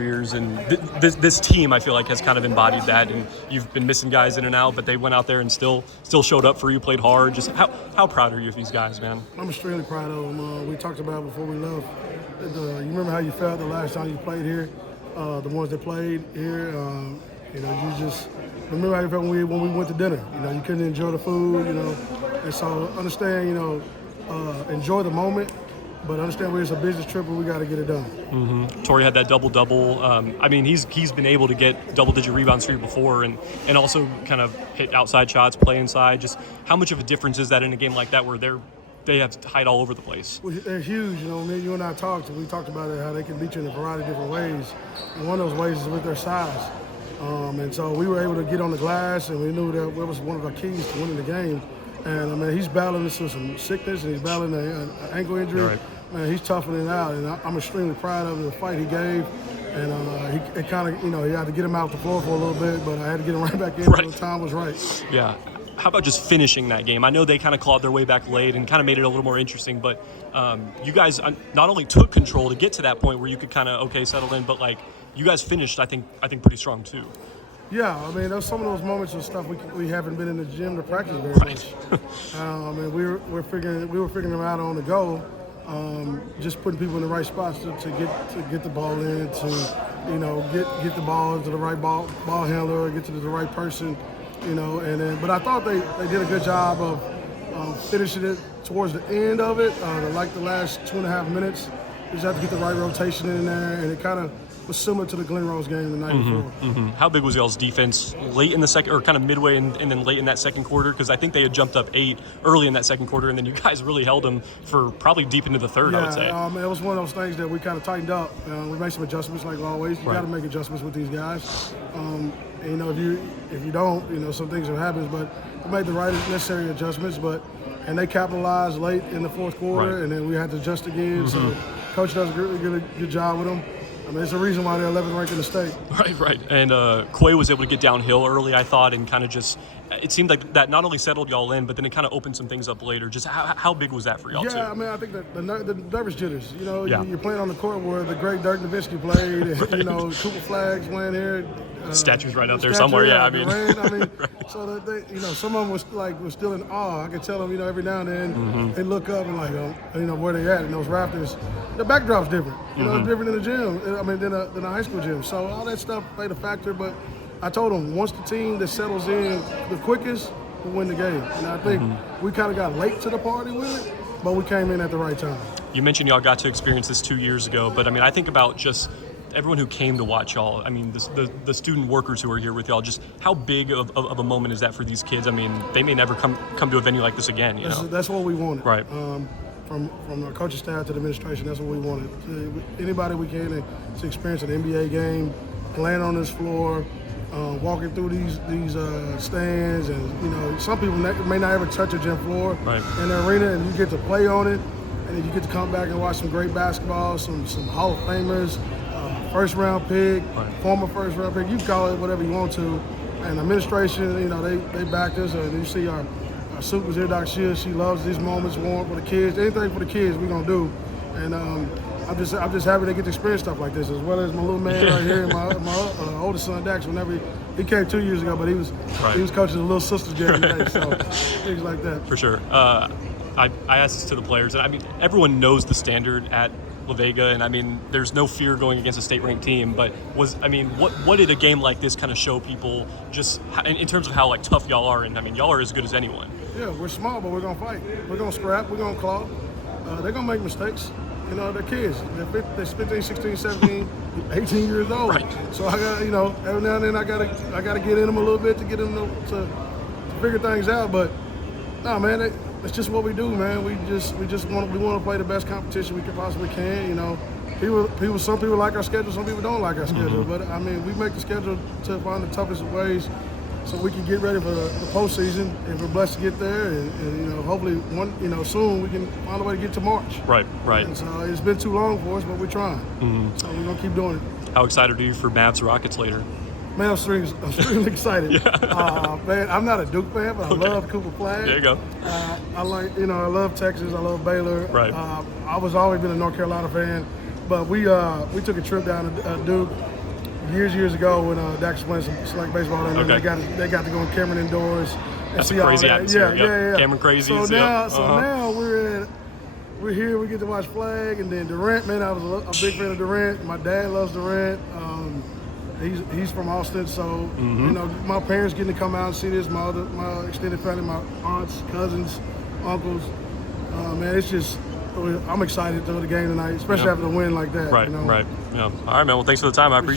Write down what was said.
years, and this team, I feel like, has kind of embodied that. And you've been missing guys in and out, but they went out there and still showed up for you, played hard. Just how proud are you of these guys, man? I'm extremely proud of them. We talked about it before we left. You remember how you felt the last time you played here? The ones that played here, you just remember how you felt when we went to dinner. You couldn't enjoy the food, and so understand, enjoy the moment. But understand it's a business trip and we got to get it done. Mm-hmm. Torrey had that double-double. He's been able to get double-digit rebounds for you before and also kind of hit outside shots, play inside. Just how much of a difference is that in a game like that where they have to hide all over the place? Well, they're huge. You and I talked. We talked about it, how they can beat you in a variety of different ways. And one of those ways is with their size. And so we were able to get on the glass, and we knew that was one of our keys to winning the game. And, he's battling with some sickness, and he's battling an ankle injury. Right. Man, he's toughening it out, and I'm extremely proud of the fight he gave. And he had to get him out the floor for a little bit, but I had to get him right back in when the time was right. Yeah. How about just finishing that game? I know they kind of clawed their way back late and kind of made it a little more interesting, but you guys not only took control to get to that point where you could kind of, settle in, but, you guys finished, I think pretty strong, too. Yeah, there's some of those moments of stuff we haven't been in the gym to practice very much. We were figuring them out on the go, just putting people in the right spots to get the ball in, to get the ball to the right ball handler, get to the right person, But I thought they did a good job of finishing it towards the end of it, like the last 2.5 minutes. You just have to get the right rotation in there, and it kind of was similar to the Glen Rose game the night before. Mm-hmm. How big was y'all's defense late in the second, or kind of midway and then late in that second quarter? Because I think they had jumped up 8 early in that second quarter, and then you guys really held them for probably deep into the third, I would say. It was one of those things that we kind of tightened up. We made some adjustments like always. You got to make adjustments with these guys. If you don't, some things will happen. But we made the right necessary adjustments, and they capitalized late in the fourth quarter, and then we had to adjust again. So coach does a really good job with them. It's a reason why they're 11th ranked in the state. Right. And Quay was able to get downhill early, I thought, and kind of just – it seemed like that not only settled y'all in, but then it kind of opened some things up later. Just how big was that for y'all, too? Yeah, I think that the nervous jitters. You're playing on the court where the great Dirk Nowitzki played, and, Cooper Flagg's playing here. Statue's right up there somewhere, Right. So that some of them was still in awe. I could tell them, every now and then they look up and where they at in those rafters. The backdrop's different. It's different in the gym. Than a high school gym. So all that stuff played a factor. But I told them once the team that settles in the quickest will win the game. And I think we kind of got late to the party with it, but we came in at the right time. You mentioned y'all got to experience this 2 years ago, but I think about just everyone who came to watch y'all. The student workers who are here with y'all. Just how big of a moment is that for these kids? They may never come to a venue like this again. That's what we wanted. Right. From our coaching staff to the administration, that's what we wanted. Anybody we can to experience an NBA game, land on this floor, walking through these stands, and some people may not ever touch a gym floor in the arena, and you get to play on it, and then you get to come back and watch some great basketball, some Hall of Famers, first round pick, former first round pick. You call it whatever you want to, and administration, they backed us, and you see our Suit was here, Dr. Shields. She loves these moments, warm for the kids. Anything for the kids, we're gonna do. And I'm just happy they get to experience stuff like this, as well as my little man right here, my oldest son Dax. Whenever he came 2 years ago, but he was coaching the little sister Jerry today, so things like that. For sure. I asked this to the players, and everyone knows the standard at La Vega, and there's no fear going against a state-ranked team. But what did a game like this kind of show people, just in terms of how tough y'all are? And y'all are as good as anyone. Yeah, we're small, but we're gonna fight. We're gonna scrap. We're gonna claw. They're gonna make mistakes. They're kids. They're 15, 16, 17, 18 years old. Right. So I got, every now and then I gotta get in them a little bit to get them to figure things out. But no, man, it's just what we do, man. We want to play the best competition we possibly can. Some people like our schedule, some people don't like our schedule. But we make the schedule to find the toughest ways so we can get ready for the postseason, and we're blessed to get there. And hopefully soon we can find a way to get to March. Right. And so it's been too long for us, but we're trying. So we're gonna keep doing it. How excited are you for Mavs Rockets later? Man, I'm extremely excited. Man, I'm not a Duke fan, but I love Cooper Flag. There you go. I love Texas. I love Baylor. Right. I was always been a North Carolina fan, But we took a trip down to Duke years ago when Dax was playing some select baseball, and Okay. they got to go in Cameron indoors and That's see a crazy all that. atmosphere. Yeah. Cameron crazies. So now, yep. Uh-huh. now we're here. We get to watch Flag, and then Durant. Man, I was a big fan of Durant. My dad loves Durant. He's from Austin, so you know, my parents getting to come out and see this. My extended family, my aunts, cousins, uncles. Man, it's just. I'm excited to the game tonight, especially after the win like that. Right, you know? right. Yeah. All right, man. Well, thanks for the time. I appreciate it.